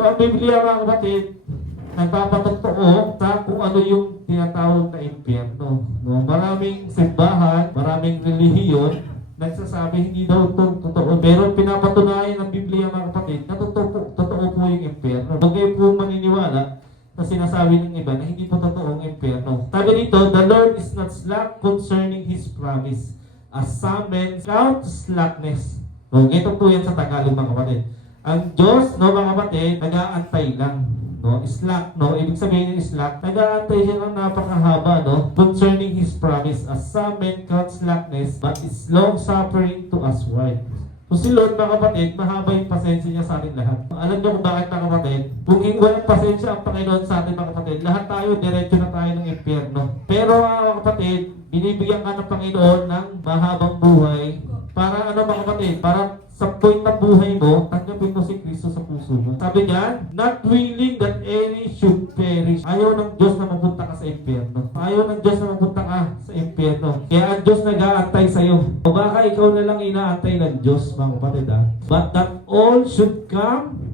So ang Biblia mga kapatid, nagpapatotoo sa kung ano yung tinatawag na impyerno. No? Maraming simbahan, maraming relihiyon, nagsasabi hindi daw ito totoo. Pero pinapatunayan ng Biblia mga kapatid na totoo po yung impyerno. Huwag kayo po maniniwala na sinasabi ng iba na hindi po totoo ang impyerno. Sabi dito, the Lord is not slack concerning His promise, as some men count slackness. No, ito po yan sa Tagalog mga kapatid. Ang Diyos, no mga kapatid, nag-aantay lang. No, slack, no? Ibig sabihin ng slack, nag-aantay siya ng napakahaba, no? Concerning His promise, as some men count slackness, but is long-suffering to us wide. So si Lord, mga kapatid, mahaba yung pasensya niya sa atin lahat. Alam niyo kung bakit, mga kapatid? Kung walang pasensya ang Panginoon sa atin, mga kapatid, lahat tayo, diretso na tayo ng impyerno. Pero, mga kapatid, binibigyan ka ng Panginoon ng mahabang buhay para, ano mga kapatid, para sa point na buhay mo, tanggapin mo si Kristo sa puso mo. Sabi niya, not willing that any should perish. Ayaw ng Diyos na mapunta ka sa impyerno. Ayaw ng Diyos na mapunta ka sa impyerno. Kaya ang Diyos nag-aantay sa'yo. O baka ikaw na lang inaantay ng Diyos, mga kapatid. But that all should come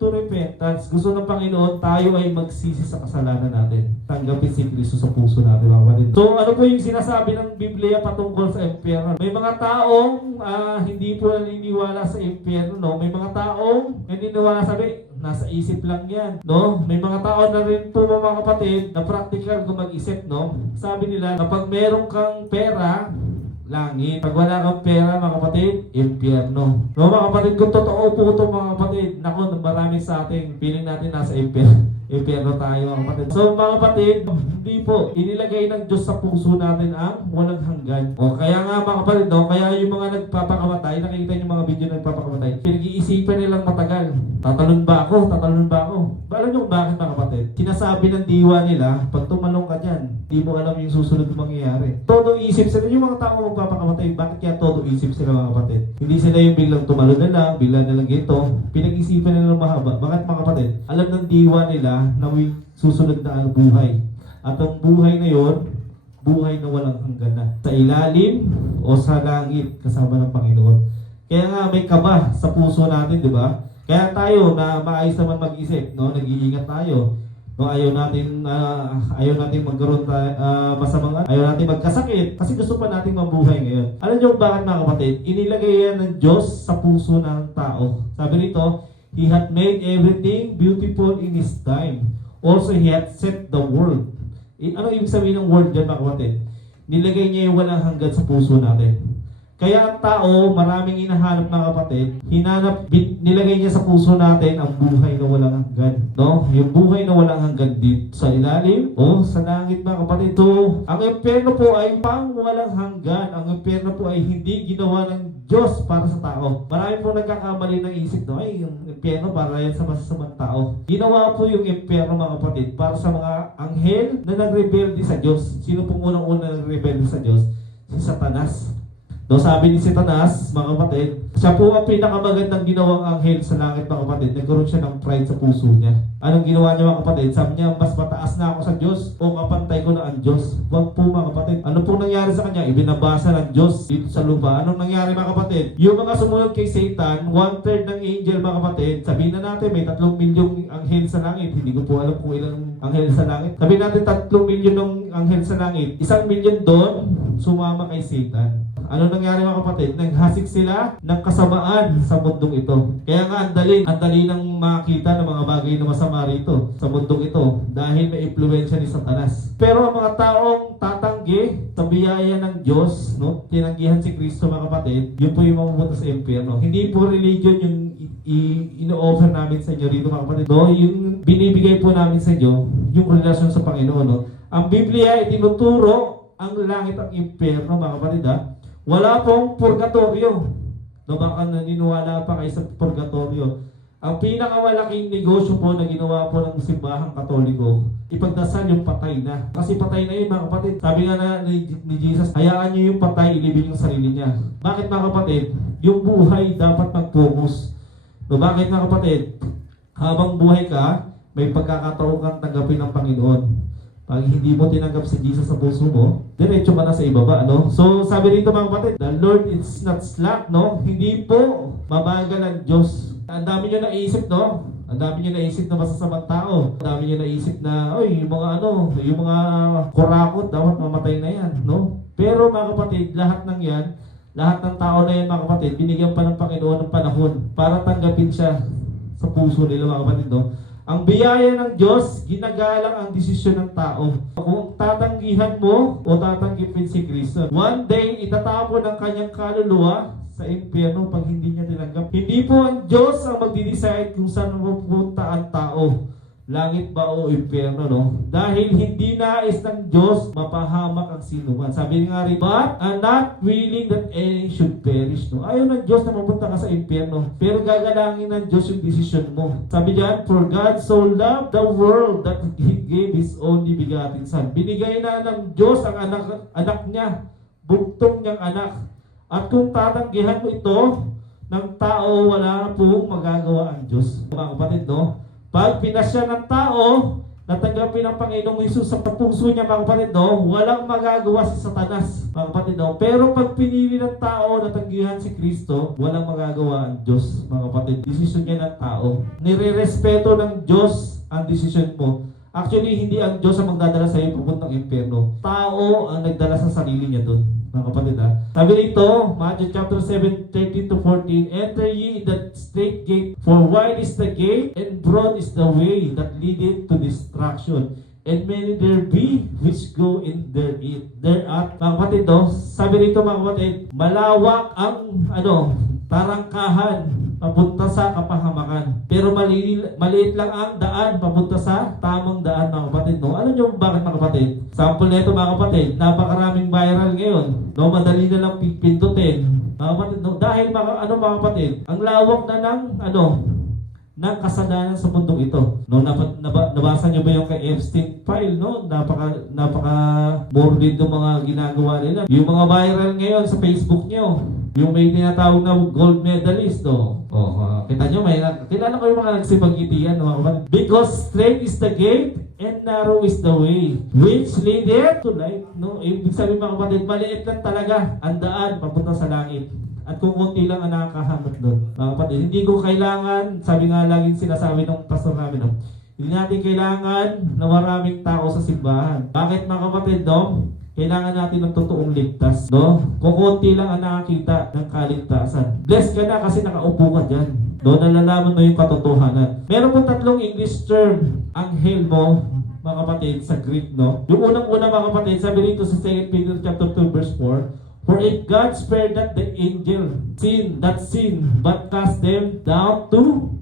to repentance. Gusto ng Panginoon, tayo ay magsisi sa kasalanan natin. Tanggapin si Kristo sa puso natin, mga kapatid. So, ano po yung sinasabi ng Biblia patungkol sa impyerno? May mga taong hindi po naniniwala sa impyerno, no? May mga taong naniniwala, sabi, nasa isip lang yan, no? May mga tao na rin po, mga kapatid, na practical kung mag-isip, no? Sabi nila, kapag meron kang pera, langit. Pag wala kang pera, mga kapatid, impyerno. No, mga kapatid, kung totoo po ito, mga kapatid, naku, marami sa ating feeling natin nasa impyerno tayo, mga kapatid. So, mga kapatid, hindi po, inilagay ng Diyos sa puso natin ang walang hanggan. O, kaya nga, mga kapatid, no, kaya yung mga nagpapakamatay, nakikita yung mga video na nagpapakamatay, pinag-iisipan nilang matagal. Tatalon ba ako? Tatalon ba ako? Alam niyo kung bakit, mga kapatid? Sinasabi ng diwa nila, pag tumalong ka dyan, hindi mo alam yung susunod na mangyayari. Todo isip sila, yung mga tao magpapakamatay, bakit kaya todo isip sila, mga kapatid? Hindi sila yung biglang tumalon na lang, bigla na lang ito. Pinag-isipan nila ng mahaba. Bakit, mga kapatid? Alam ng diwa nila na may susunod na buhay. At ang buhay na yon, buhay na walang hanggan na. Sa ilalim o sa langit kasama ng Panginoon. Kaya nga may kaba sa puso natin, di ba? Kaya tayo na maayos naman mag-isip, no? Nag-iingat tayo. No, ayaw natin magkaroon masamang, ayaw natin magkasakit kasi gusto pa nating mabuhay ngayon. Alam niyo bakit, mga kapatid? Inilagay yan ng Diyos sa puso ng tao. Sabi nito, He had made everything beautiful in His time. Also, He had set the world. Ano ibig sabihin ng world dyan, mga kapatid? Nilagay niya yung walang hanggan sa puso natin. Kaya ang tao, maraming hinahanap, mga kapatid, nilagay niya sa puso natin ang buhay na walang hanggan. No? Yung buhay na walang hanggan dito sa ilalim o sa langit, mga kapatid. So, ang impyerno po ay pang walang hanggan. Ang impyerno po ay hindi ginawa ng Diyos para sa tao. Marami po nagkakamali ng isip, no? Ay, yung impyerno para yan sa masasamang tao. Ginawa po yung impyerno, mga kapatid, para sa mga anghel na nagrebelde sa Diyos. Sino pong unang-una nagrebelde sa Diyos? Si Satanas. No, sabi ni Satanas, mga kapatid, siya po ang pinakamagandang ginawang anghel sa langit, mga kapatid. Nagkaroon siya ng pride sa puso niya. Anong ginawa niya, mga kapatid? Sabi niya, mas mataas na ako sa Diyos o kapantay ko na ang Diyos. Huwag po, mga kapatid. Ano pong nangyari sa kanya? Ibinabasa ng Diyos dito sa lupa. Anong nangyari, mga kapatid? Yung mga sumunod kay Satan, 1/3 ng angel, mga kapatid. Sabihin na natin, may 3 milyong anghel sa langit. Hindi ko po alam kung ilang anghel sa langit. Sabihin natin, 3 milyon ng anghel sa langit. 1 milyon doon, sumama kay Satan. Ano nangyari, mga kapatid? Naghasik sila ng kasamaan sa mundong ito. Kaya nga, ang dali ng makita ng mga bagay na masama rito sa mundong ito dahil may impluwensya ni Satanas. Pero ang mga taong tatanggi sa biyaya ng Diyos, no? Tinanggihan si Kristo, mga kapatid, yun po yung mamupunta sa impyerno. Hindi po religion yung ino-offer namin sa inyo rito, mga kapatid. No? Yung binibigay po namin sa inyo, yung relasyon sa Panginoon. No? Ang Biblia ay tinuturo ang langit at impyerno, mga kapatid. Wala pong purgatorio. No, baka naniniwala pa kayo sa purgatorio. Ang pinakamalaking negosyo po na ginawa po ng simbahang Katoliko, ipagdasal yung patay na. Kasi patay na yun, mga kapatid. Sabi nga na ni Jesus, hayaan nyo yung patay, ilibing yung sarili niya. Bakit, mga kapatid? Yung buhay dapat mag-focus. No, bakit, mga kapatid? Habang buhay ka, may pagkakataon kang tanggapin ng Panginoon. Pag hindi mo tinanggap si Jesus sa puso mo, diretso ka na sa ibaba, no? So, sabi rito, mga kapatid, the Lord is not slack, no? Hindi po mabagal ang Diyos. Ang dami nyo naisip, no? Ang dami niya naisip na masasamang tao. Ang dami niya naisip na, oy, yung mga kurakot, dapat mamatay na yan, no? Pero mga kapatid, lahat ng yan, lahat ng tao na yan, mga kapatid, binigyan pa ng Panginoon ng panahon para tanggapin siya sa puso nila, mga kapatid, no? Ang biyaya ng Diyos, ginagalang ang desisyon ng tao. Kung tatanggihan mo o tatanggipin si Kristo, one day, itatapon ang kanyang kaluluwa sa impyerno pag hindi niya tinanggap. Hindi po ang Diyos ang magdi-decide kung saan mapupunta ang tao. Langit ba o impyerno, no? Dahil hindi nais ng Diyos mapahamak ang sinuman. Sabi nga rin, but I'm not willing that any should perish, no? Ayaw ng Diyos na mapunta ka sa impyerno. Pero gagalangin ng Diyos yung decision mo. Sabi diyan, for God so loved the world that He gave His only begotten Son. Binigay na ng Diyos ang anak niya, buktong niyang anak. At kung tatanggihan mo ito ng tao, wala na pong magagawa ang Diyos. Mga kapatid, no? Pag pinasya ng tao, natanggapin ng Panginoong Hesus sa puso niya, mga kapatid, no? Walang magagawa si Satanas, mga kapatid, no? Pero pag pinili ng tao, natanggihan si Kristo, walang magagawa ang Diyos, mga kapatid. Desisyon niya ng tao. Nire-respeto ng Diyos ang desisyon mo. Actually, hindi ang Diyos ang magdadala sa iyo pupuntang impyerno. Tao ang nagdala sa sarili niya doon, mga kapatid, ha? Sabi nito, Matthew chapter 7, 13 to 14, enter ye in the straight gate, for wide is the gate, and broad is the way that leadeth to destruction. And many there be which go in thereat. Mga kapatid, no? Sabi nito, mga kapatid, malawak ang, tarangkahan papunta sa kapahamakan. Pero maliit lang ang daan papunta sa tamang daan, mga kapatid, no? Alam nyo bakit, mga kapatid? Sample nito, mga kapatid, napakaraming viral ngayon, no? Madali na lang pindutin, mga kapatid, no? Dahil mga kapatid, ang lawak na ng kasalanan sa mundong ito, no? Nabasa nyo ba yung kay Epstein file, no? Napaka morbid ng mga ginagawa nila. Yung mga viral ngayon sa Facebook nyo, yung may tinatawag na gold medalist, no? Kita nyo, kilala ko yung mga nagsipag-itian, no? Because straight is the gate and narrow is the way which leadeth to life, no? Ibig sabihin, mga kapatid, maliit lang talaga ang daan papunta sa langit. At kung konti lang ang nakakahamot doon, mga kapatid, hindi ko kailangan, sabi nga laging sinasabi ng pastor namin, no? Hindi natin kailangan na maraming tao sa simbahan. Bakit, mga kapatid, no? Kailangan natin ng totoong ligtas, no? Kung konti lang ang nakakita ng kaligtasan. Blessed ka na kasi nakaupo ka dyan. Doon nalalaman mo yung katotohanan. Meron po 3 English term ang hell mo, mga kapatid, sa Greek, no? Yung unang-una, mga kapatid, sabi rito sa 2 Peter chapter 2 verse 4, for if God spared not the angel sin, but cast them down to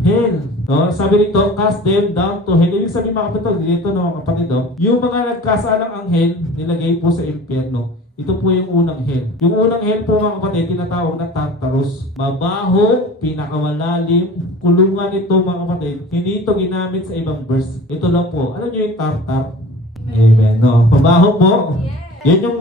hell. No? Sabi nito, cast them down to hell. Ibig sabihin, mga kapatid, dito, no, mga kapatid, no? Yung mga nagkasalang anghel, nilagay po sa impyerno. Ito po yung unang hell. Yung unang hell po, mga kapatid, tinatawag na Tartarus. Mabaho, pinakamalalim, kulungan ito, mga kapatid. Hindi ito ginamit sa ibang verse. Ito lang po. Alam niyo yung tartar? Amen. No? Pabaho po. Yan yung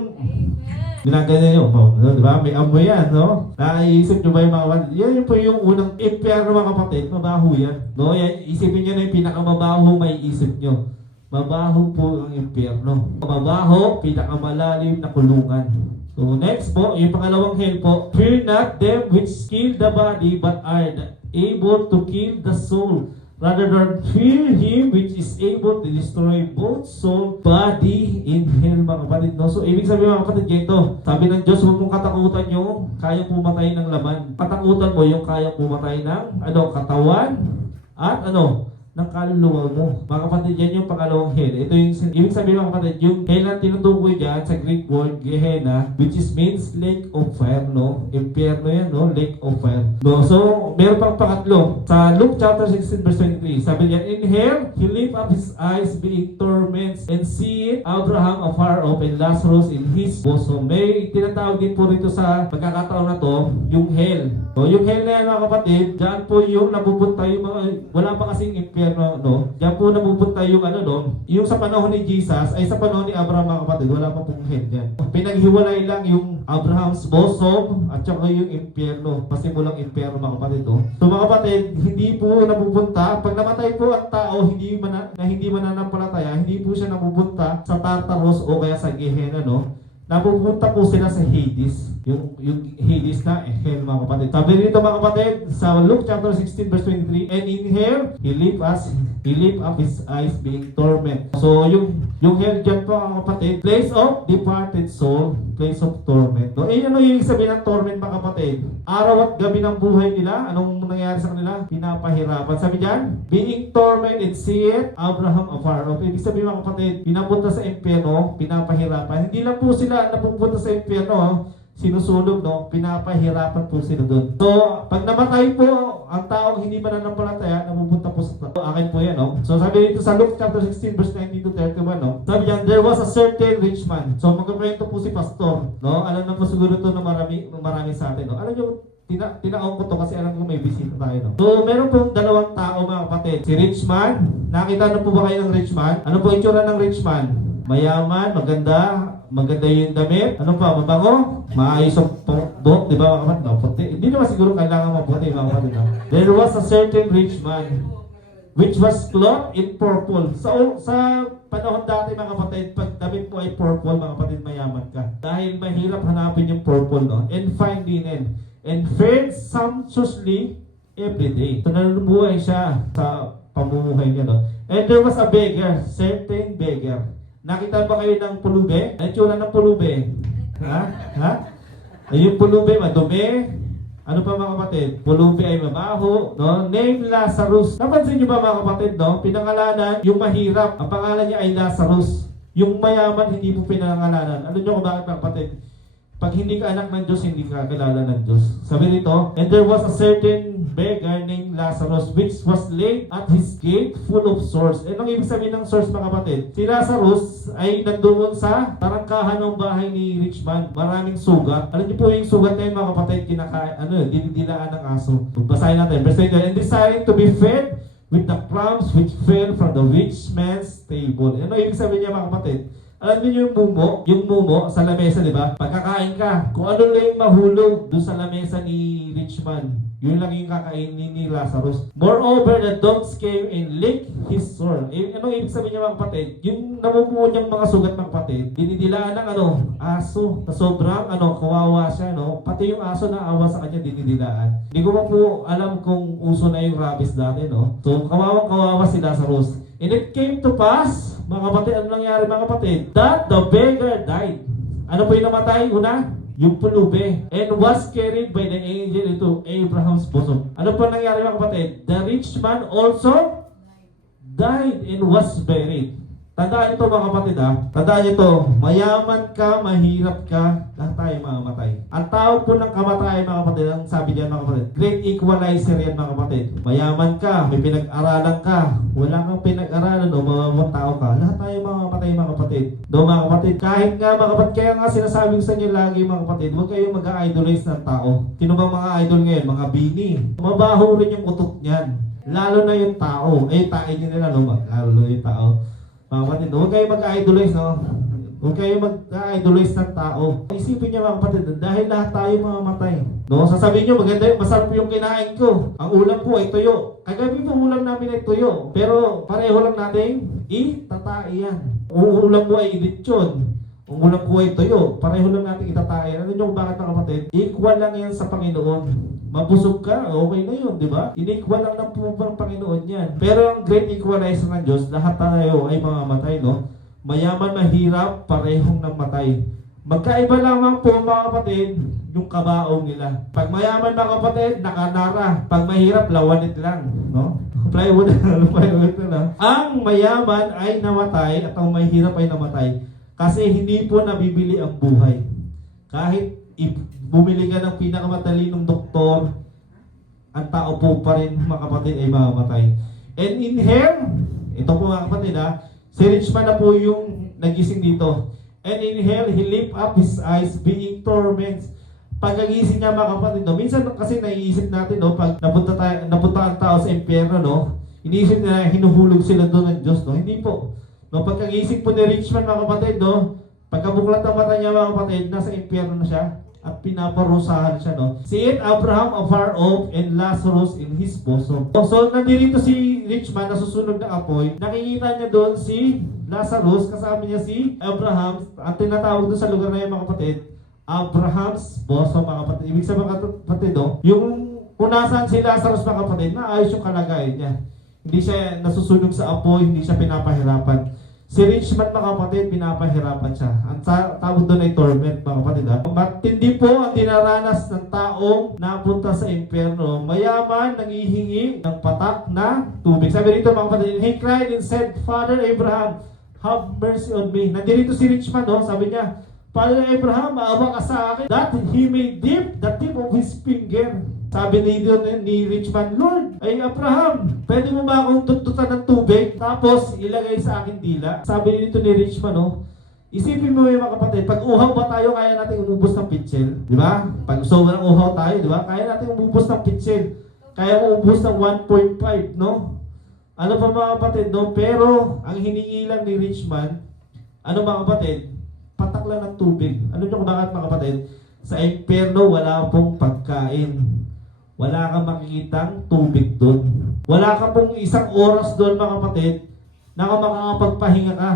ginaganya nyo, diba? May amoy yan, no? Naiisip nyo ba yung mga kapatid? Yan po yung unang impyerno, mga kapatid. Mabaho yan, no? Yan, isipin nyo na yung pinakamabaho may isip nyo. Mabaho po ang impyerno. Mabaho, pinakamalalim na kulungan. So next po, yung pangalawang hell po, fear not them which kill the body, but are able to kill the soul. Rather than fear Him which is able to destroy both soul, body, in hell, mga kapatid, no? So, ibig sabihin, mga kapatid, ganito. Sabi ng Diyos, huwag mong katakutan yung kayang pumatay ng laman. Katakutan mo yung kayang pumatay ng katawan at ng kaluluwa mo. Mga kapatid, yan yung pangalawang hell. Ito yung, ibig sabihin, mga kapatid, yung hell na tinutukoy dyan sa Greek word, Gehenna, which is means lake of fire, no? Impyerno yan, no? Lake of fire. No? So, meron pang pangatlo. Sa Luke chapter 16 verse 23, sabi niya, in hell, he lift up his eyes being torments and see Abraham afar off and Lazarus in his bosom. May tinatawag din po rito sa pagkakataon na to, yung hell. So, yung hell na yan, mga kapatid, dyan po yung napupunta yung mga, wala pa kasing impyerno, no? Diyan po napupunta yung yung sa panahon ni Jesus ay sa panahon ni Abraham, mga kapatid, wala pa pong hell yan. Pinaghiwalay lang yung Abraham's bosom at saka yung impyerno, pasimulang impyerno, mga kapatid, no? So, mga kapatid, hindi po napupunta, pag namatay po ang tao, hindi mananampalataya, hindi po siya napupunta sa Tartarus o kaya sa Gehenna, no? Napupunta po sila sa Hades. yung Hades na hell mga kapatid. Sabi dito mga kapatid sa Luke chapter 16 verse 23, and in hell he lift up his eyes being torment. So yung hell dyan po mga kapatid, place of departed soul, place of torment. No? Eh ano yung sabihin ng torment mga kapatid? Araw at gabi ng buhay nila, anong nangyayari sa kanila? Pinapahirapan. Sabi dyan, being tormented, see it, Abraham afar off. Ibig sabihin mga kapatid, pinapunta sa impyerno, pinapahirapan. Hindi lang po sila napupunta sa impyerno, sinusunog, no? Pinapahirapan po sila doon. So, pag namatay po ang taong hindi mananampalataya, napupunta po sa tao. Akin po yan, no? So, sabi dito sa Luke chapter 16 verse 19 to 31, no? Sabi diyan, there was a certain rich man. So, magkakwento po si pastor, no? Alam na po siguro ito na marami sa atin, no? Alam nyo, tinaon ko to kasi alam ko may bisita tayo, no? So, meron pong dalawang tao mga kapatid. Si rich man, nakita na po ba kayo ng rich man? Ano po itsura ng rich man? Mayaman, maganda yung damit. Ano pa, mabango? Maayos ang buhok, di ba mga kapatid? No, puti. Hindi naman siguro kailangan maputi mga kapatid. No? There was a certain rich man which was clothed in purple. So, sa panahon dati mga kapatid, pag damit mo ay purple, mga kapatid, mayaman ka. Dahil mahirap hanapin yung purple, no? And fine linen. And fared sumptuously every day. So, nalulubuhay siya sa pamumuhay niya, no? And there was a beggar, certain beggar. Nakita ba kayo ng pulube? Ano tsura ng pulube? Ha? Yung pulube, madumi. Ano pa mga kapatid? Pulube ay mabaho. No? Name Lazarus. Napansin nyo ba mga kapatid? No? Pinangalanan yung mahirap. Ang pangalan niya ay Lazarus. Yung mayaman, hindi mo pinangalanan. Ano nyo kung bakit mga kapatid? Pag hindi ka anak ng Diyos, hindi ka kilala ng Diyos. Sabi dito, and there was a certain beggar named Lazarus which was laid at his gate full of sores. Anong ibig sabihin ng sores mga kapatid? Si Lazarus ay nandoon sa tarangkahan ng bahay ni rich man. Maraming sugat. Alam niyo po yung sugat na yun mga kapatid, dinidilaan ng aso. Basahin natin. Verse 20, and desiring to be fed with the crumbs which fell from the rich man's table. Ano ibig sabihin niya mga kapatid? Alam niyo yung mumo sa lamesa, di ba? Pagkakain ka, kung ano lang yung mahulog doon sa lamesa ni rich man, yun lang yung kakainin ni Lazarus. Moreover, the dogs came and licked his sore. Anong ibig sabihin niya mga kapatid? Yung namumuo niyang mga sugat mga kapatid, dinidilaan ng aso. Na sobrang kawawa siya, no? Pati yung aso na awa sa kanya, dinidilaan. Hindi ko pa po alam kung uso na yung rabies dati, no? So, kawawa si Lazarus. And it came to pass, mga kapatid, ano nangyari mga kapatid? That the beggar died. Ano po yung namatay? Una, yung pulube. And was carried by the angel into Abraham's bosom. Ano po nangyari mga kapatid? The rich man also died and was buried. Tandaan ito mga kapatid ha. Tandaan ito, mayaman ka, mahirap ka, lahat tayo mamamatay. Ang tawag po ng kamatayan mga kapatid, ang sabi diyan mga kapatid, great equalizer yan mga kapatid. Mayaman ka, may pinag-aralan ka, wala kang pinag-aralan o mamamang tao ka, lahat tayo mamamatay mga kapatid. Do mga kapatid, kahit nga mga kapatid, kaya nga sinasabi ko sa inyo lagi mga kapatid, huwag kayong mag-idolize ng tao. Sino bang mga idol ngayon? Mga bini. Mabaho rin yung utot niyan. Lalo na yung tao. Tayo din nila, no? Lalo na yung tao. Mga kapatid, huwag kayo mag-idolize, no? Huwag kayo mag-idolize ng tao. Isipin niyo mga kapatid, dahil lahat tayo mamamatay. No? Sasabihin niyo, maganda yung masarap yung kinain ko. Ang ulam ko ay tuyo. Kagabi po ulam namin ay tuyo. Pero pareho lang natin, itatai yan. Ang ulam mo ay lechon. Ang ulam ko ay tuyo. Pareho lang natin itatai. Ano niyo bakit mga kapatid? Equal lang yan sa Panginoon. Mabusog ka, okay na yun, di ba? Inequal lang ng Panginoon yan. Pero ang great equalizer ng Diyos, lahat tayo ay mamamatay, no? Mayaman, mahirap, parehong namatay. Magkaiba lamang po mga kapatid, yung kabaong nila. Pag mayaman mga kapatid, nakanara. Pag mahirap, lawanit lang, no? Plywood na. Ang mayaman ay namatay at ang mahirap ay namatay. Kasi hindi po nabibili ang buhay. Kahit bumili ka ng pinakamatalinong doktor, ang tao po pa rin mga kapatid ay mamamatay. And in hell, ito po mga kapatid si rich man na po yung nagising dito. And in hell, he lift up his eyes being tormented. Pagkagising niya mga kapatid, no? Minsan kasi naiisip natin, no? Pag napunta ang tao sa impyerno, no? Iniisip nila hinuhulog sila doon ng Diyos, no? Hindi po. No, pagkagising po ni rich man mga kapatid, no? Pagkabuklat ang mata niya mga kapatid, nasa impyerno na siya at pinaparusahan siya, no? See it, Abraham afar off and Lazarus in his bosom. So, nandito si rich man na susunog na apoy. Nakikita niya doon si Lazarus, kasama niya si Abraham. Ang tinatawag doon sa lugar na yun mga kapatid, Abraham's bosom, mga kapatid. Ibig sabihin, mga kapatid, yung kung nasaan si Lazarus, mga kapatid, maayos yung kalagayan niya. Hindi siya nasusunog sa apoy, hindi siya pinapahirapan. Si rich man, mga kapatid, pinapahirapan siya. Ang tawag doon ay torment, mga kapatid. Matindi po ang dinaranas ng taong napunta sa impyerno. Mayaman, nangihingi ng patak na tubig. Sabi rito, mga kapatid, he cried and said, Father Abraham, have mercy on me. Nandito si rich man, sabi niya, Father Abraham, maawa ka sa akin that he may dip the tip of his finger. Sabi ni rich man, Lord, ay Abraham, pwede mo ba akong tututan ng tubig? Tapos ilagay sa akin dila. Sabi nito ni rich man, isipin mo yung mga kapatid, pag uhaw ba tayo, kaya natin umubos ng pitsil? Di ba? Pag sobrang uhaw tayo, di ba? Kaya natin umubos ng pitsil. Kaya umubos ng 1.5, no? Ano pa mga kapatid, no? Pero, ang hiningi lang ni rich man, ano mga kapatid? Patak lang ng tubig. Ano nyo kung bakit mga kapatid? Sa impyerno, wala pong pagkain. Wala kang makikitang tubig doon. Wala ka pong isang oras doon mga kapatid na makakapagpahinga ka.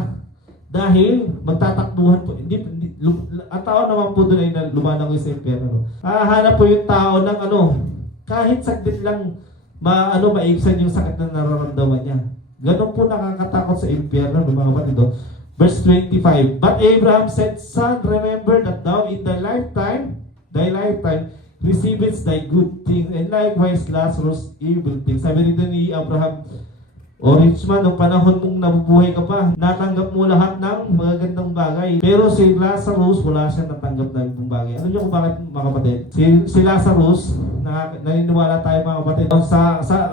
Dahil magtatakbuhan po. Ang tao naman po doon ay lumanang sa impyerno. Hahanap po yung tao ng kahit saglit lang maibsan yung sakit na nararamdaman niya. Ganon po nakakatakot sa impyerno mga kapatid. Verse 25, But Abraham said, Son, remember that thou in thy lifetime, receivest thy good things, and likewise Lazarus evil things. Sabi rin ni Abraham, O rich man, nung panahon mong nabubuhay ka pa, natanggap mo lahat ng magagandang bagay. Pero si Lazarus, wala siyang natanggap na ibang bagay. Ano niyo kung bakit mga kapatid? Si Lazarus, naniniwala tayo mga kapatid.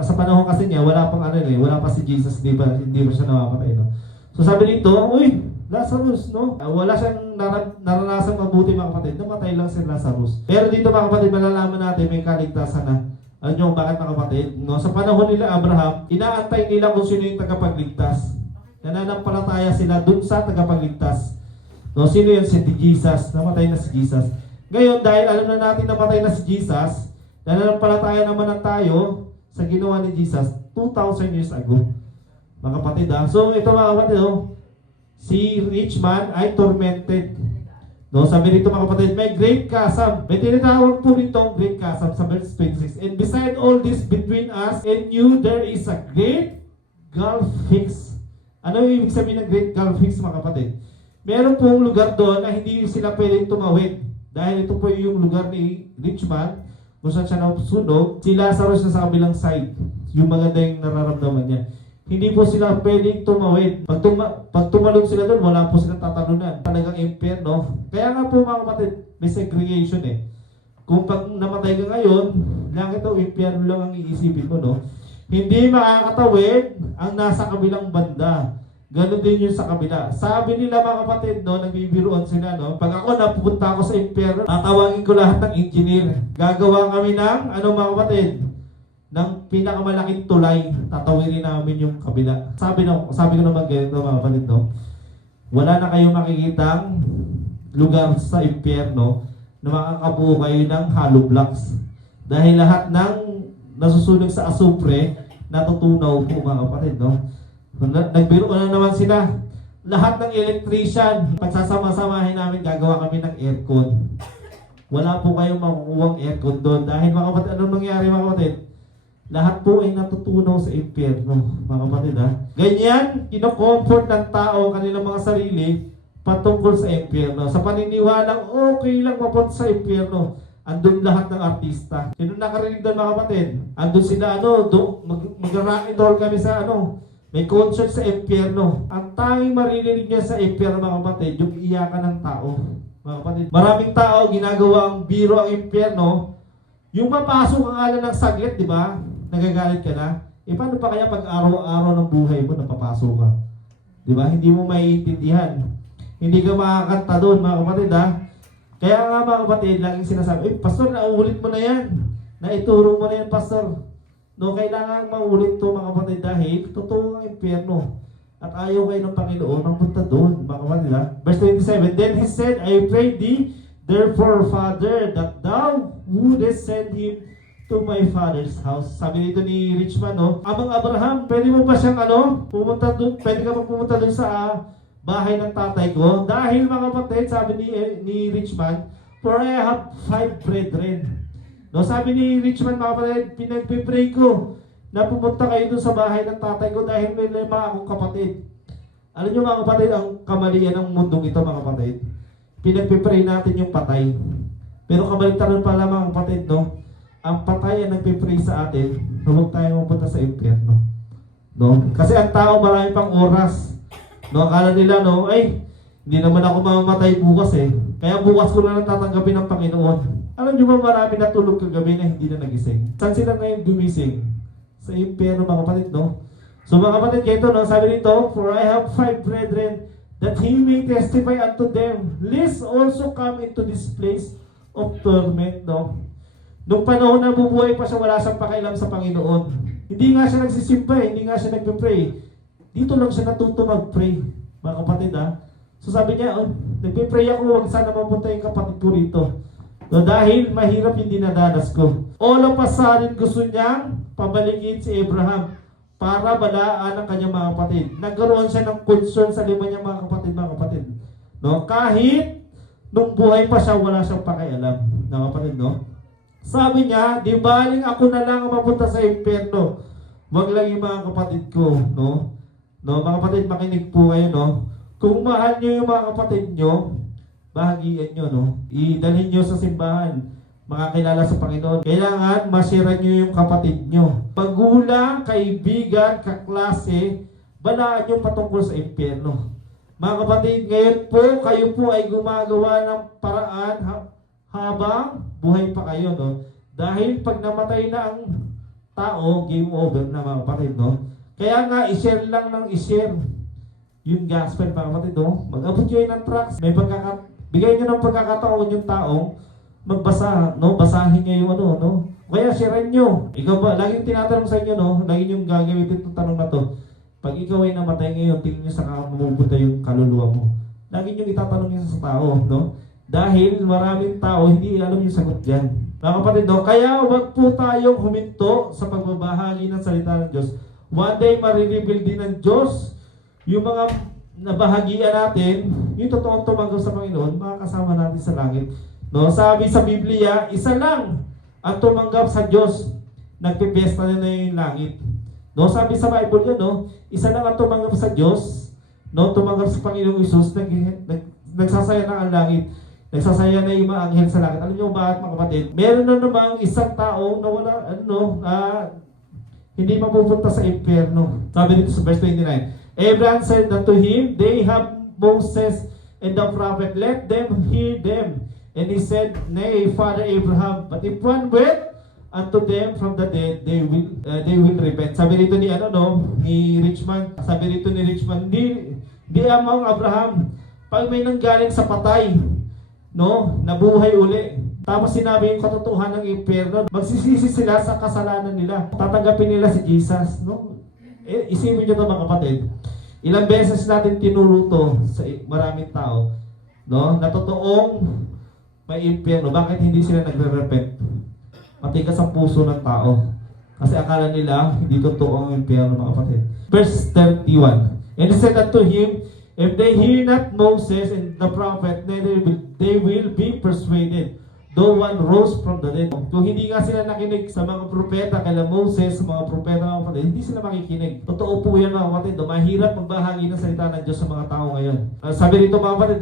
Sa panahon kasi niya, wala pa si Jesus, hindi pa siya namamatay. No? So sabi dito, uy, Lazarus, no? Wala siyang naranasang mabuti mga kapatid. Namatay lang si Lazarus. Pero dito mga kapatid, malalaman natin may kaligtasan na. Alam nyo bakit mga kapatid? No? Sa panahon nila Abraham, inaantay nila kung sino yung tagapagligtas. Nananampalataya sila dun sa tagapagligtas. No? Sino yun? Si Jesus. Namatay na si Jesus. Ngayon, dahil alam na natin namatay na si Jesus, nananampalataya naman na tayo sa ginawa ni Jesus 2,000 years ago. Mga kapatid So ito mga kapatid si rich man ay tormented. No, sabi dito mga kapatid, may great chasm. May tinatawag po nitong great chasm sa verse 26. And beside all this between us and you, there is a great gulf fixed. Ano yung ibig sabihin ng great gulf fixed mga kapatid? Meron pong lugar doon na hindi sila pwedeng tumawid. Dahil ito po yung lugar ni rich man, kung saan siya napusunog, si Lazarus na sa kabilang side. Yung maganda yung nararamdaman niya. Hindi po sila pwedeng tumawid. Pag tumalon sila doon, wala po sila tatalunan. Talagang impyerno. Kaya nga po mga kapatid, may segregation Kung pag namatay ka ngayon, langit o impyerno lang ang iisipin mo, no? Hindi makakatawid ang nasa kabilang banda. Ganon din yun sa kabila. Sabi nila mga kapatid, no, nagbibiruan sila, no? Pag ako napupunta ako sa impyerno, tatawagin ko lahat ng engineer. Gagawa kami ng, mga kapatid? Ng pinakamalaking tulay, tatawirin namin yung kabila. Sabi ko naman ganito mga kapatid, no? Wala na kayong makikitang lugar sa impyerno na makakabuo kayo ng hollow blocks. Dahil lahat ng nasusunog sa asupre, natutunaw po mga kapatid, no? Nagbiro na naman sila. Lahat ng electrician, pagsasama-samahin namin, gagawa kami ng aircon. Wala po kayong makukuha aircon doon. Dahil mga kapatid, anong nangyari mga kapatid? Lahat po ay natutunaw sa impyerno, mga kapatid Ganyan, kino-comfort ng tao ang kanilang mga sarili patungkol sa impyerno. Sa paniniwalang okay lang mapunta sa impyerno, andun lahat ng artista. Sino nakarinig doon mga kapatid? Andun sila, mag-rock and roll kami sa may concert sa impyerno. Ang tanging maririnig niya sa impyerno mga kapatid, yung iyakan ng tao. Mga kapatid, maraming tao ginagawa ang biro ang impyerno. Yung mapasok ang ala ng saglit, di ba? Nagagalit ka na. Paano pa kaya pag araw-araw ng buhay mo napapasok ka? Di ba? Hindi mo maiintindihan. Hindi ka makakanta doon, mga kapatid Kaya nga mga kapatid, laging sinasabi, Pastor, nauulit mo na yan. Naituro mo na yan, Pastor. No, kailangan maulit to mga kapatid dahil totoo ang impyerno. At ayaw kayo ng Panginoon magpunta doon, mga kapatid Verse 27, Then he said, I pray thee, therefore, Father, that thou wouldest send him to my father's house. Sabi dito ni Richman, Amang Abraham, pwede mo ba siyang pumunta doon? Pwede ka ba pumunta doon sa bahay ng tatay ko? Dahil mga kapatid, sabi ni Richman, For I have 5 brethren. No, sabi ni Richman, mga kapatid, pinagpipray ko na pumunta kayo doon sa bahay ng tatay ko dahil may 5 akong kapatid. Ano nyo mga kapatid, ang kamalian ng mundong ito mga kapatid? Pinagpipray natin yung patay. Pero kabaliktaran pala mga kapatid, no? Ang patay ang nagpipray sa atin, huwag tayo mapunta sa impyerno. No? Kasi ang tao marami pang oras. No, akala nila, no, ay, hindi naman ako mamamatay bukas eh. Kaya bukas ko na lang tatanggapin ng Panginoon. Alam nyo ba marami na tulog kagabi na hindi na nagising? Saan sila ngayon gumising? Sa impyerno mga kapatid, no? So mga kapatid, ito, no, sabi nito, for I have 5 brethren, that he may testify unto them, lest also come into this place of torment, no? Nung panahon na bubuhay pa siya, wala siyang pakialam sa Panginoon. Hindi nga siya nagsisimba, hindi nga siya nagpe-pray. Dito lang siya natuto mag-pray, mga kapatid, ha? So sabi niya, oh, nagpe-pray ako, huwag sana mapunta yung kapatid ko rito. No, dahil mahirap yung dinadanas ko. All of a sudden, gusto niyang pabalikin si Abraham para balaan ang kanyang mga kapatid. Nagkaroon siya ng concern sa 5 niyang mga kapatid. No? Kahit nung buhay pa siya, wala siyang pakialam. Mga kapatid, no? Sabi niya, di baling ako na lang ang mapunta sa impyerno. Wag lang yung mga kapatid ko, no? No, mga kapatid, makinig po kayo, no? Kung mahal niyo yung mga kapatid niyo, bahagian nyo, no? Idalhin nyo sa simbahan, makakilala sa Panginoon. Kailangan masira nyo yung kapatid nyo. Magulang, kaibigan, kaklase, balaan nyo patungkol sa impyerno. Mga kapatid, ngayon po, kayo po ay gumagawa ng paraan habang buhay pa kayo, no? Dahil pag namatay na ang tao, game over na mga kapatid, no? Kaya nga, i-share lang ng i-share yung gospel, mga kapatid, no? Mag-abot nyo yun ng tracts. Bigay nyo ng pagkakataon yung taong magbasa, no? Basahin nyo yung ano, no? Kaya share nyo. Ikaw ba, laging tinatanong sa inyo, no? Lagi nyo gagamitin itong tanong na to. Pag ikaw ay namatay ngayon, tingin nyo sa mapupunta yung kaluluwa mo. Lagi nyo itatanong yun sa tao, no? Dahil maraming tao, hindi alam yung sagot dyan. Mga kapatid, no? Kaya wag po tayong huminto sa pagbabahagi ng salita ng Diyos. One day, marireveal din ng Diyos yung mga nabahagian natin, yung totoong tumanggap sa Panginoon, makakasama natin sa langit. No, sabi sa Biblia, isa lang ang tumanggap sa Diyos, nagpipiesta na yung langit. No, sabi sa Bible yun, no, isa lang ang tumanggap sa Diyos, no, tumanggap sa Panginoong Isus, nagsasaya na ang langit, nagsasaya na yung mga anghel sa langit. Alam niyo bakit, mga kapatid? Meron na namang isang tao na wala, hindi mapupunta sa impyerno. Sabi dito sa verse 29, Abraham said unto him, they have Moses and the prophet, let them hear them. And he said, nay, Father Abraham, but if one went unto them from the dead, they will repent. Sabi rito ni Richman, di amang Abraham, pag may nanggaling sa patay, no, nabuhay uli. Tapos sinabi yung katotohanan ng impyerno, magsisisi sila sa kasalanan nila. Tatanggapin nila si Jesus, no? Isipin nyo ito, mga kapatid. Ilang beses natin tinuro to sa maraming tao, no? Na totoong may impyerno. Bakit hindi sila nagre-repent? Matigas ang puso ng tao. Kasi akala nila hindi totoo ang impyerno, mga kapatid. Verse 31. And he said unto him, if they hear not Moses and the prophet, neither will they will be persuaded, though one rose from the dead. Kung hindi nga sila nakinig sa mga propeta, kala Moses, sa mga propeta, mga kapatid, hindi sila makikinig. Totoo po yan, mga kapatid. Mahirap magbahagi ng salita ng Diyos sa mga tao ngayon. Sabi rito, mga kapatid,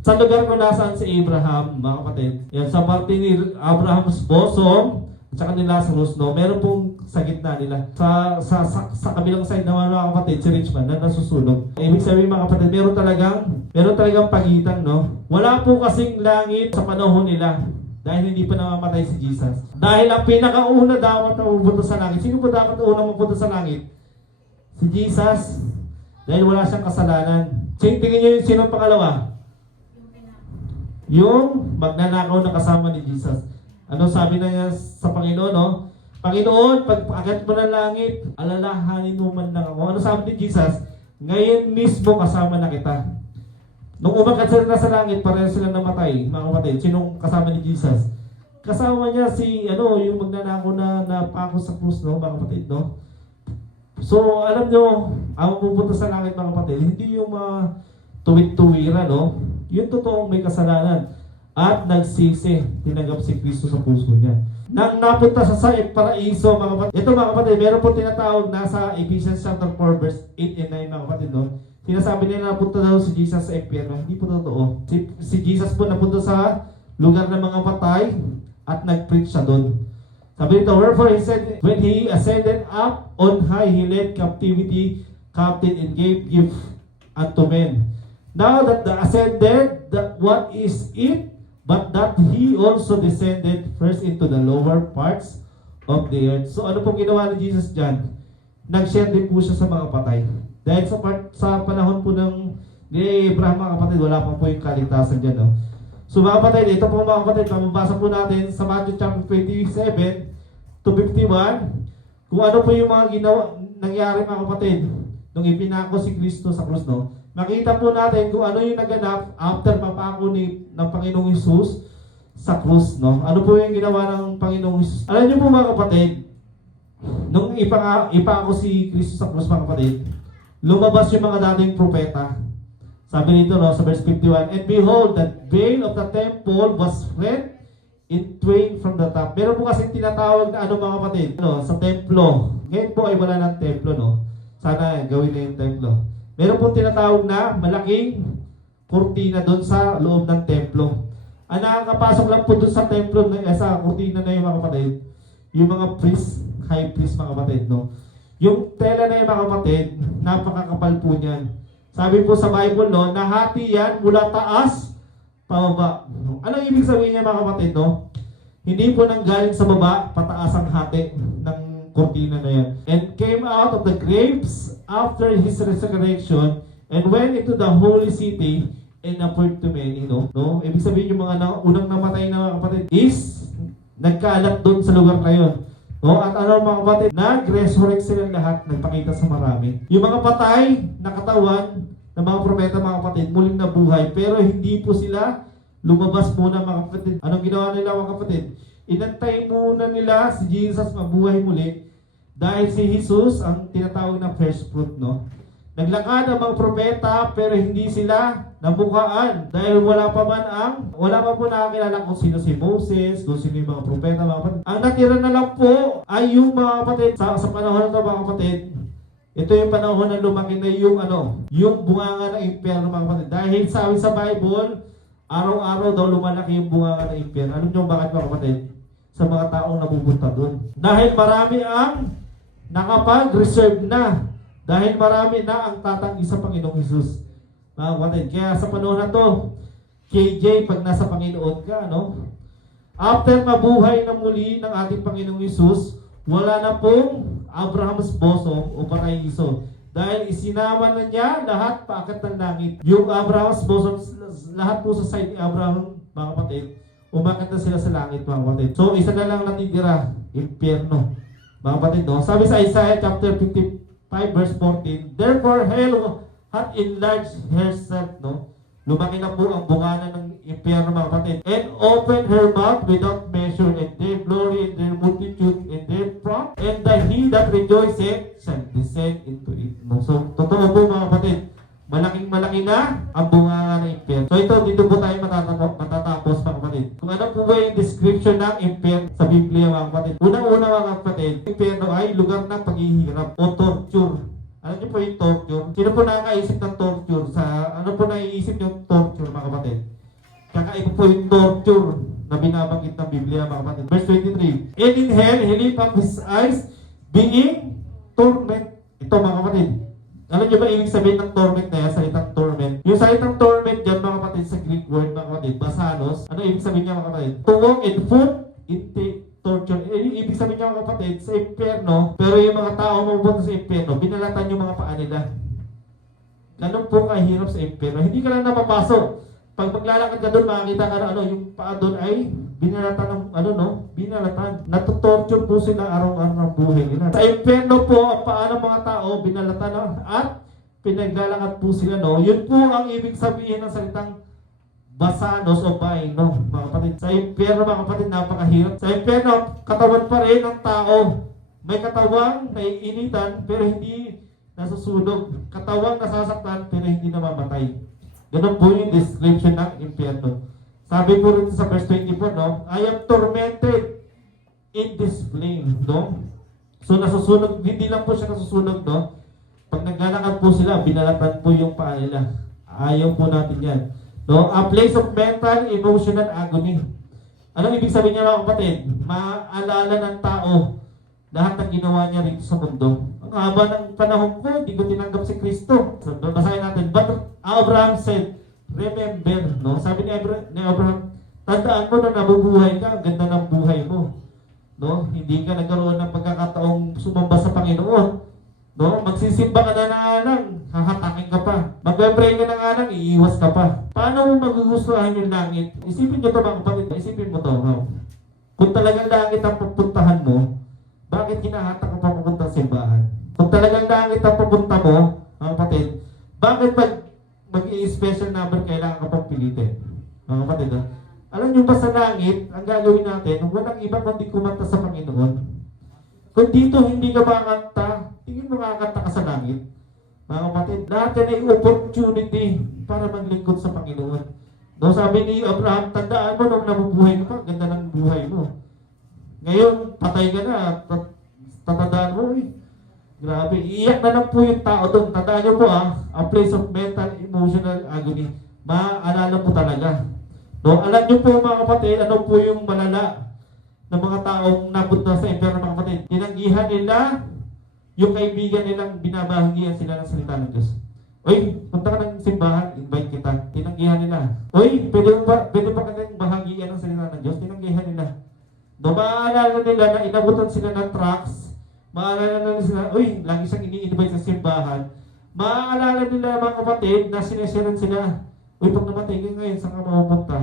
sa lugar kung nasaan si Abraham, mga kapatid, yan, sa parte ni Abraham's bosom, at saka ni Lazarus, no, meron pong sa gitna nila. Sa kabilang side naman, mga kapatid, si Richman na nasusunog. Ibig sabihin, mga kapatid, meron talagang pagitan, no? Wala po kasing langit sa panahon nila. Dahil hindi pa namamatay si Jesus. Dahil ang pinakauna dapat na pupunta sa langit. Sino po dapat unang mapunta sa langit? Si Jesus. Dahil wala siyang kasalanan. Tingin niyo yung sinong pangalawa? Yung magnanakaw na kasama ni Jesus. Ano sabi na niya sa Panginoon, no? Panginoon, pag akyat mo ng langit, alalahanin mo man lang ako. Ano sabi ni Jesus? Ngayon mismo kasama na kita. Nung umakyat sila na sa langit, pareho sila namatay, mga kapatid. Sinong kasama ni Jesus? Kasama niya yung magnanakaw na napako sa krus, no, mga kapatid, no? So, alam nyo, ang pupunta sa langit, mga kapatid, hindi yung tuwid-tuwira, no? Yung totoong may kasalanan. at nagsisi, tinanggap si Kristo sa puso niya. Nang napunta sa paraiso, mga kapatid, ito mga kapatid, meron po tinatawag na sa Ephesians chapter 4 verse 8 and 9 mga kapatid, no? Sinasabi nila napunta daw si Jesus sa impyerno. Hindi po totoo. Si Jesus po napunta sa lugar ng mga patay at nag-preach siya doon. Sabi nito, wherefore he said, when he ascended up on high, he led captivity captive and gave gift unto men. Now that the ascended, what is it? But that he also descended first into the lower parts of the earth. So ano pong ginawa ni Jesus dyan? Nag-share din po siya sa mga patay. Dahil sa panahon po ni Abraham mga kapatid, wala pa po yung kaligtasan dyan. No? So mga kapatid, ito po mga kapatid, mababasa po natin sa Matthew chapter 27 to 51, kung ano po yung mga nangyari mga kapatid, nung ipinako si Kristo sa krus, no? Makita po natin kung ano yung naganap after mapako ng Panginoong Hesus sa krus, no? Ano po yung ginawa ng Panginoong Hesus? Alam niyo po mga kapatid, nung ipako si Kristo sa krus mga kapatid, lumabas yung mga dating propeta. Sabi nito, no, sa verse 51, and behold, the veil of the temple was rent in twain from the top. Meron po kasi tinatawag na ano mga kapatid, no, sa templo. Ngayon po ay wala ng templo, no? Sana gawin na yung templo. Meron pong tinatawag na malaking kurtina doon sa loob ng templo. Ang nakakapasok lang po doon sa templo, sa kurtina na yung mga kapatid, yung mga priest, high priest mga kapatid, no? Yung tela na yung mga kapatid, napakakapal po niyan. Sabi po sa Bible, no, nahati yan mula taas, pababa. Anong ibig sabihin niya mga kapatid, no? Hindi po nanggaling sa baba, pataas ang hati ng kurtina na yan. And came out of the graves after his resurrection and went into the holy city and appeared to many, no? Ibig sabihin yung mga unang namatay na mga kapatid is nagkaalat doon sa lugar na yun. No? At ano mga kapatid, nag-resurrect silang lahat, nagpakita sa marami. Yung mga patay na katawan ng mga propeta mga kapatid, muling nabuhay, pero hindi po sila lumabas muna mga kapatid. Anong ginawa nila mga kapatid? Inantay muna nila si Jesus mabuhay muli dahil si Jesus ang tinatawag na first fruit, no? Naglakad ang mga propeta pero hindi sila nabukaan dahil wala pa po nakakilala kung sino si Moses, kung sino yung mga propeta mga kapatid. Ang natira na lang po ay yung mga kapatid sa panahon na ito mga kapatid. Ito yung panahon na lumaki na yung bunganga ng impyerno mga kapatid. Dahil sabi sa Bible, araw-araw daw lumalaki yung bunganga ng impyerno. Alam niyo bakit mga kapatid? Sa mga taong napupunta doon. Dahil marami ang nakapag-reserve na. Dahil marami na ang tatanggi sa Panginoong Hesus. Mga kapatid, kaya sa panahon na to, KJ, pag nasa Panginoon ka, no? After mabuhay na muli ng ating Panginoong Hesus, wala na pong Abraham's bosom o paraiso. Dahil isinama na niya lahat paakyat ng langit. Yung Abraham's bosom, lahat po sa side ni Abraham, mga kapatid, umakyat na sila sa langit, mga kapatid. So, isa na lang natitira, impyerno. Mga kapatid, no? Sabi sa Isaiah chapter 55 verse 14, therefore hell hath enlarged herself, no? Lumaki na po ang bungana ng impyerno mga kapatid. And open her mouth without measure, and their glory and their multitude and their pride, and the he that rejoiceth shall descend into it. No? So, totoo po mga kapatid, malaking-malaki na ang bunganga ng impyerno. So ito, dito po tayo matatapos mga kapatid. Kung ano po ba yung description ng impyerno sa Biblia mga kapatid? Unang-una mga kapatid, impyerno ay lugar ng paghihirap o torture. Alam niyo po yung torture? Sino po nakakaisip ng torture? Ano po naiisip yung torture mga kapatid? Kakaiba po yung torture na binabanggit ng Biblia mga kapatid. Verse 23, and in hell he lift up his eyes being torment. Ito mga kapatid, alam niyo ba ibig sabihin ng torment na yan? Salitang torment. Yung salitang torment dyan mga kapatid sa Greek word mga kapatid, basanos. Ano ibig sabihin niya mga kapatid? To walk in food, torture. Ibig sabihin niya mga kapatid, sa impyerno, pero yung mga tao mabupunta sa impyerno, binalatan yung mga paa nila. Ganun po kahirap sa impyerno. Hindi ka lang napapasok. Pag maglalakad ka doon, makakita ka na yung paa doon ay binalatan ng, binalatan. Natutorture po sila araw-araw ng buhay nila. Sa impyerno po, ang paa ng mga tao, binalatan at pinaglalakad po sila, no? Yun po ang ibig sabihin ng salitang basanos o baino, mga kapatid. Sa impyerno, mga kapatid, napakahirap. Sa impyerno, katawan pa rin ng tao. May katawang naiinitan, pero hindi nasusunog. Katawang nasasaktan, pero hindi namamatay. Ganun po yung description ng impyerno. Sabi po rin sa verse 24, no? I am tormented in this flame, no? So nasusunog, hindi lang po siya nasusunog, no? Pag naglalakad po sila, binalatan po yung paa nila. Ayaw po natin yan. No? A place of mental, emotional agony. Anong ibig sabihin niya mga kapatid? Maalala ng tao lahat ng ginawa niya rito sa mundo. Ang haba ng panahon ko, hindi ko tinanggap si Kristo. So, basahin natin. But Abraham said, remember, no? Sabi ni Abraham, tandaan mo na nabubuhay ka, ang ganda ng buhay mo. No? Hindi ka nagkaroon ng pagkakataong sumamba sa Panginoon. No? Magsisimba ka na ng alang, hahatakin ka pa. Magbe-pray ka ng alang, iiwas ka pa. Paano mo magugustuhan yung langit? Isipin nyo ito mga kapatid, isipin mo ito. No? Kung talagang langit ang pupuntahan mo, bakit hinahatak ka pa pupunta sa simbahan? Kung talagang langit ang pupunta mo, mga kapatid, bakit mag-i-special number kailangan ka pang pilitin? Mga kapatid, ha? Alam nyo ba sa langit, ang gagawin natin, walang iba kundi kumanta sa Panginoon. Kung dito hindi ka makakanta, tingin mo makakanta ka sa langit. Mga kapatid, lahat yan ay opportunity para maglingkod sa Panginoon. No, sabi ni Abraham, tandaan mo nung nabubuhay ka pa, ganda ng buhay mo. Ngayon, patay ka na, tatandaan mo, grabe, iiyak na lang po yung tao doon. Tandaan nyo po a place of mental, emotional agony. Maaalala po talaga. No, alam nyo po mga kapatid, ano po yung malala ng mga taong napunta sa impyerno mga kapatid. Tinanggihan nila yung kaibigan nilang binabahagian sila ng salita ng Diyos. Oy, punta ka ng simbahan, invite kita. Tinanggihan nila. Oy, pwede ba kanyang bahagian ng salita ng Diyos? Tinanggihan nila. No, maaalala nila na inabutan sila ng trucks. Maaalala nila sila, uy, lagi siyang ini-invite sa simbahan. Maaalala nila mga kapatid na sinesiran sila. Uy, pag namatay ka ngayon, saan ka mapupunta?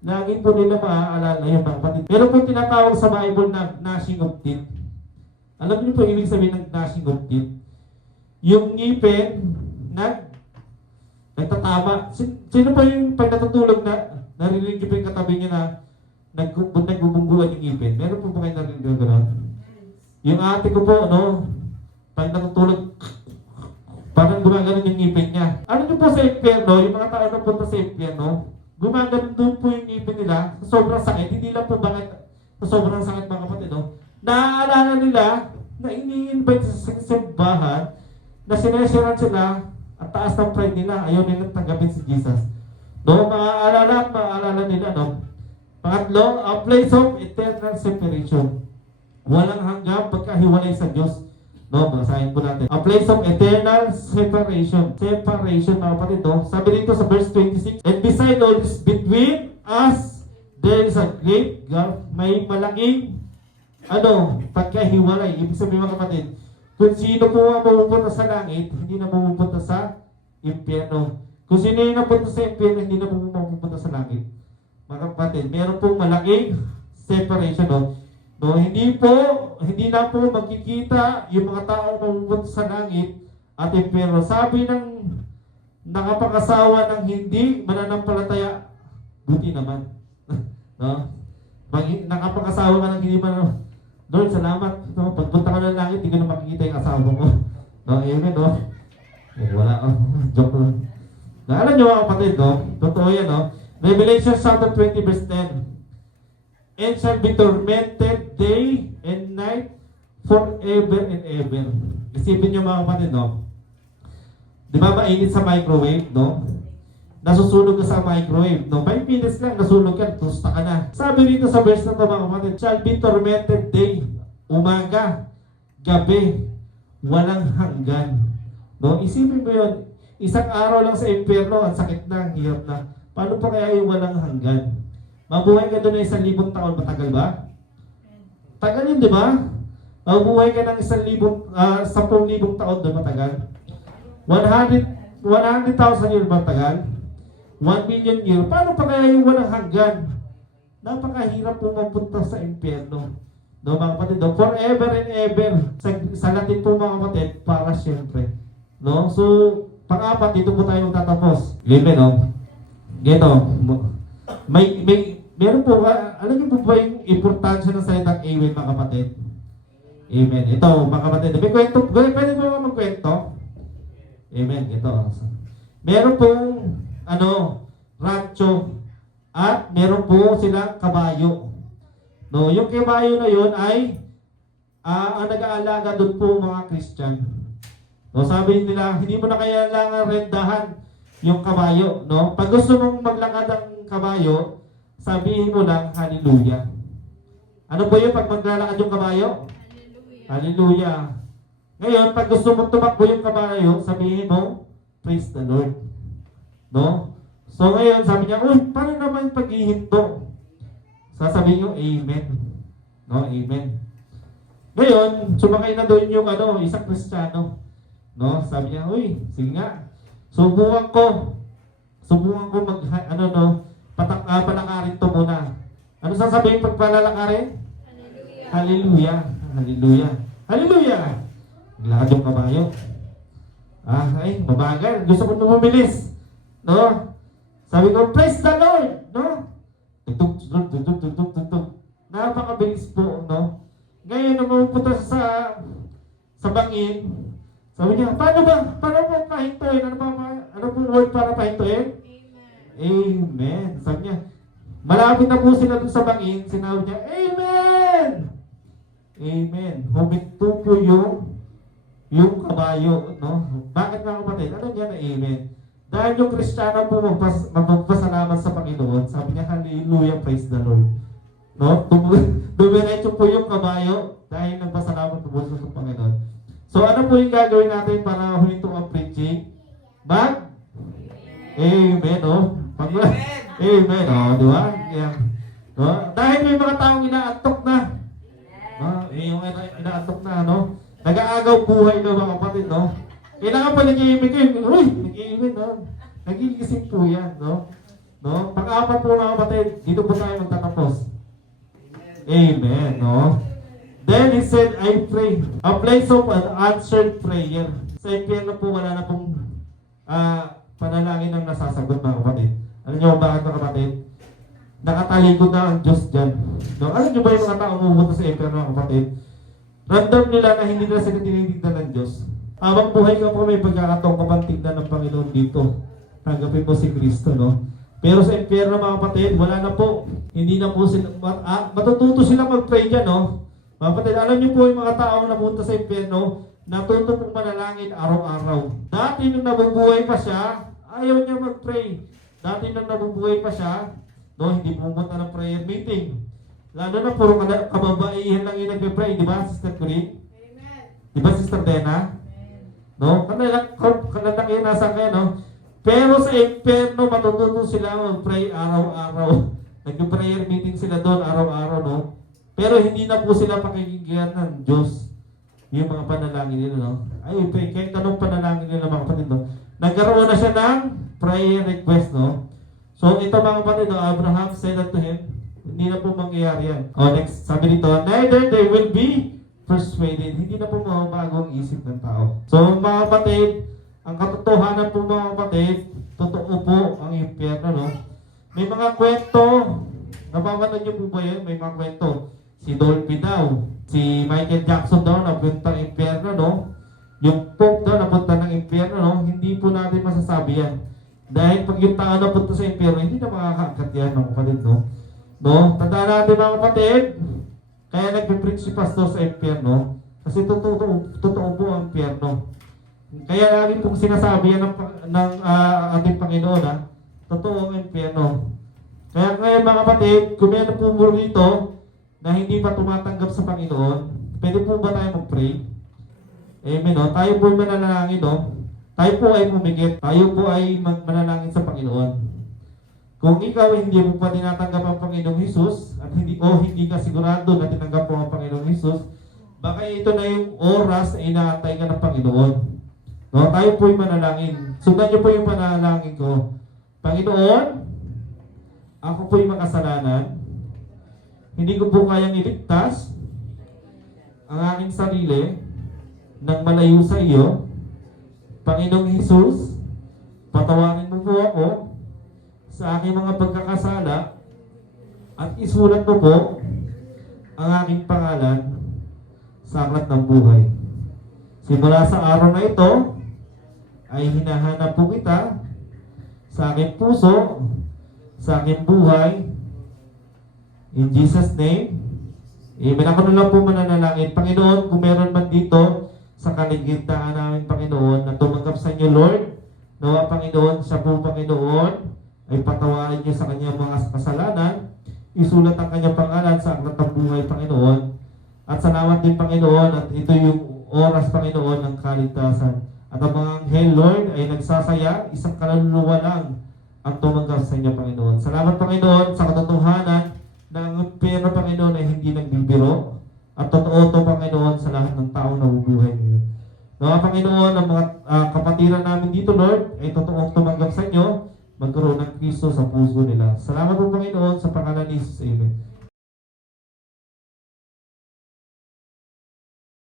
Lagi po nila maaalala yung mga kapatid. Meron po tinatawag sa Bible na gnashing of teeth. Alam niyo po ibig sabihin ng gnashing of teeth? Yung ngipin, nagtatama. Sino po yung pag natutulog na narinig niyo po yung katabi niya na nagbubungguan yung ngipin? Meron po ba kayo narinig na gano'n? Yung ate ko po, no? Pag natutulog, parang gumaganon yung ngipin niya. Ano niyo po sa impyerno, yung mga tao na punta sa impyerno, gumaganon doon po yung ngipin nila sa sobrang sakit. Hindi lang po bakit sa sobrang sakit mga kapatid, no? Naaalala nila na ini-invite sa simbahan na sinesiran sila at taas ng pride nila. Ayaw nilang tanggapin si Jesus. No? Maaalala nila, no? Pangatlo, a place of eternal separation. Walang hanggang pagkahiwalay sa Diyos. No, basahin po natin. A place of eternal separation. Separation, mga kapatid, no? Sabi dito sa verse 26, and beside all this, between us, there is a great gulf. May malaking, pagkahiwalay. Ibig sabihin mga kapatid, kung sino po ang mapupunta sa langit, hindi na mapupunta sa impyerno. Kung sino yung napunta sa impyerno, hindi na mapupunta sa langit. Mga kapatid, meron pong malaking separation, no? No, hindi na po magkikita yung mga tao mapupunta sa langit at impyerno. Sabi ng nakapag-asawa ng hindi mananampalataya, buti naman. No? Nakapag-asawa ka ng hindi mananampalataya, Lord, salamat. No, pagpunta ka ng langit, hindi ko na makikita yung asawa ko. No, amen, no? Wala, joke lang. Alam nyo mga kapatid, no? Totoo yan, no? Revelation chapter 20 verse 10. And shall be tormented day and night forever and ever. Isipin nyo mga kapatid, no? Di ba mainit sa microwave, no? Nasusunog ka sa microwave, no? 5 minutes lang, nasunog ka, tusta ka na. Sabi rito sa verse na ito mga kapatid, shall be tormented day, umaga, gabi, walang hanggan. No? Isipin mo yun, isang araw lang sa impyerno, ang sakit na, ang hirap na. Paano pa kaya yung walang hanggan? Mabuhay ka doon ng 1,000 taon, matagal ba? Tagal yun, di ba? Mabuhay ka ng 10,000 taon doon, matagal. 100,000 years matagal. 1 million years. Paano pa kaya yung walang hanggan? Napakahirap po mapunta sa impyerno. No, mga kapatid, no? Forever and ever. Sa Latin po mga kapatid, para siyempre. No? So, pang-apat, dito po tayo magtatapos. Amen, no? Gito. Meron po, alam niyo po ba yung importansya ng salitang amen, mga kapatid? Amen. Ito, mga kapatid. May kwento, pwede po mga magkwento? Amen. Ito. Meron pong, rancho at meron po silang kabayo. No, yung kabayo na yun ay ang nag-aalaga doon po mga Christian. No, sabi nila, hindi mo na kailangan rendahan yung kabayo, no? Pag gusto mong maglakad ang kabayo, sabihin mo lang hallelujah. Ano po yun pag maglalakad yung kabayo? Hallelujah. Hallelujah. Ngayon, pag gusto mong tumakbo yung kabayo, sabihin mo, praise the Lord. No? So ngayon, sabi niya, uy, paano naman paghihinto? Sasabihin nyo, amen. No, amen. Ngayon, sumakay na doon yung isang Kristiyano. No, sabi niya, uy, sige nga. Subukan ko palakarin to muna. Ano sasabihin pag palalakarin? Hallelujah. Hallelujah. Hallelujah. Hallelujah. Naglakad yung kabayo. Ay, mabagal. Gusto ko na bumilis. No? Sabi ko, praise the Lord. No? Tugtog. Napakabilis po, no? Ngayon, nung pumunta sa bangin, sabi niya, paano po pahintuin? Ano po word para pahintuin? Amen. Amen. Sabi niya, malapit na po sila dun sa bangin, sinabi niya, Amen! Amen. Huminto po yung kabayo, no? Bakit mga kapatid? Ano niya na amen? Dahil yung Kristiyano po magpasalamat sa Panginoon, sabi niya, hallelujah, praise the Lord. No? Dumiretso po yung kabayo dahil nagpasalamat po sa Panginoon. So ano po yung gagawin natin para huminto ang preaching? Amen, no? Amen, no? Di ba? Yeah. No? Dahil may mga taong inaantok na. No? Yung inaantok na, no? Nag-aagaw buhay na mga kapatid, no? Kailangan pa nag-iimig kayo. Uy, nag-iimig, no? Nagigising po yan, no? No? Pang-apat po mga kapatid, dito po tayo magtatapos. Amen, no? Then he said, I pray. A place of an answered prayer. Sa impyerno po, wala na pong panalangin ang nasasagot mga kapatid. Alam niyo bakit mga kapatid? Nakatalikod na ang Diyos dyan. No? Alam niyo ba yung mga tao umupunta sa impyerno mga kapatid? Ramdam nila na hindi nila sila tinitignan ng Diyos. Habang buhay ka po, may pagkakataong kapantignan ng Panginoon dito. Tanggapin mo si Kristo, no? Pero sa impyerno mga kapatid, wala na po. Hindi na po sila, matututo sila mag-pray dyan, no? Mga kapatid, alam niyo po yung mga taong napunta sa impyerno, natuto pong manalangin araw-araw. Dati nung nabubuhay pa siya, ayaw niya mag-pray. Dati nung nabubuhay pa siya, no, hindi pumunta ng prayer meeting. Lalo na puro kababaihan lang yung nagpe-pray, di ba, Sister Corinne? Amen. Di ba, Sister Dena? No? Kanalang kayo nasa kayo, no? Pero sa impyerno, matututo sila mag-pray araw-araw. Nag-prayer meeting sila doon araw-araw, no? Pero hindi na po sila pakikinggan ng Diyos. Yung mga panalangin nila, no? Ay, kahit anong panalangin nila, mga kapatid, no? Nagkaroon na siya ng prayer request, no? So, ito mga kapatid, no? Abraham said unto him, hindi na po mangyayari yan. Next, sabi dito, neither they will be persuaded. Hindi na po mababago ang isip ng tao. So, mga kapatid, ang katotohanan po mga kapatid, totoo po ang impyerno, no? May mga kwento, napapanood niyo po ba yun? May mga kwento. Si Dolphy daw, si Michael Jackson daw, napunta ng impyerno, no? Yung Pope daw, napunta ng impyerno, no? Hindi po natin masasabi yan. Dahil pag yung tao napunta sa impyerno, hindi na makakaangkat yan, mga kapatid, no? No? Tandaan natin mga kapatid, kaya nagpipreach si pastor sa impyerno, kasi totoo po ang impyerno. Kaya lagi pong sinasabi yan ng ating Panginoon, ha? Totoo ang impyerno. Kaya ngayon mga kapatid, kung meron po mo rito na hindi pa tumatanggap sa Panginoon, pwede po ba tayo mag-pray? Amen, no? Tayo po ay manalangin, no? Tayo po ay pumigit. Tayo po ay manalangin sa Panginoon. Kung ikaw hindi mo pa tinatanggap ang Panginoong Hesus at hindi ka sigurado na tinanggap mo ang Panginoong Hesus, baka ito na yung oras na inaantay ka ng Panginoon. No, tayo po'y manalangin. Sundan niyo po yung panalangin ko. Panginoon, ako po'y makasalanan. Hindi ko po kayang iligtas ang aking sarili nang malayo sa iyo. Panginoong Hesus, patawarin mo po ako sa aking mga pagkakasala at isulat mo po ang aking pangalan sa aklat ng buhay. Simula sa araw na ito ay hinahanap po kita sa aking puso, sa aking buhay. In Jesus' name, amen. Ako na lang po mananalangin. Panginoon, kung meron man dito sa kaligtaan namin, Panginoon, na tumanggap sa inyo, Lord, nawa, Panginoon, siya po, Panginoon, ay patawarin niyo sa kanyang mga kasalanan, isulat ang kanyang pangalan sa aklat ng buhay, Panginoon. At salamat din, Panginoon, at ito yung oras, Panginoon, ng kaligtasan. At ang mga anghel, Lord, ay nagsasaya, isang kaluluwa lang ang tumanggap sa inyo, Panginoon. Salamat, Panginoon, sa katotohanan na ang pera, Panginoon, ay hindi nagbibiro. At totoo ito, Panginoon, sa lahat ng taong nabubuhay ngayon. Nawa, Panginoon, ang mga kapatiran namin dito, Lord, ay totoong tumanggap sa inyo, magkaroon ng Kristo sa puso nila. Salamat po, Panginoon, sa pangalan ni Jesus. Amen.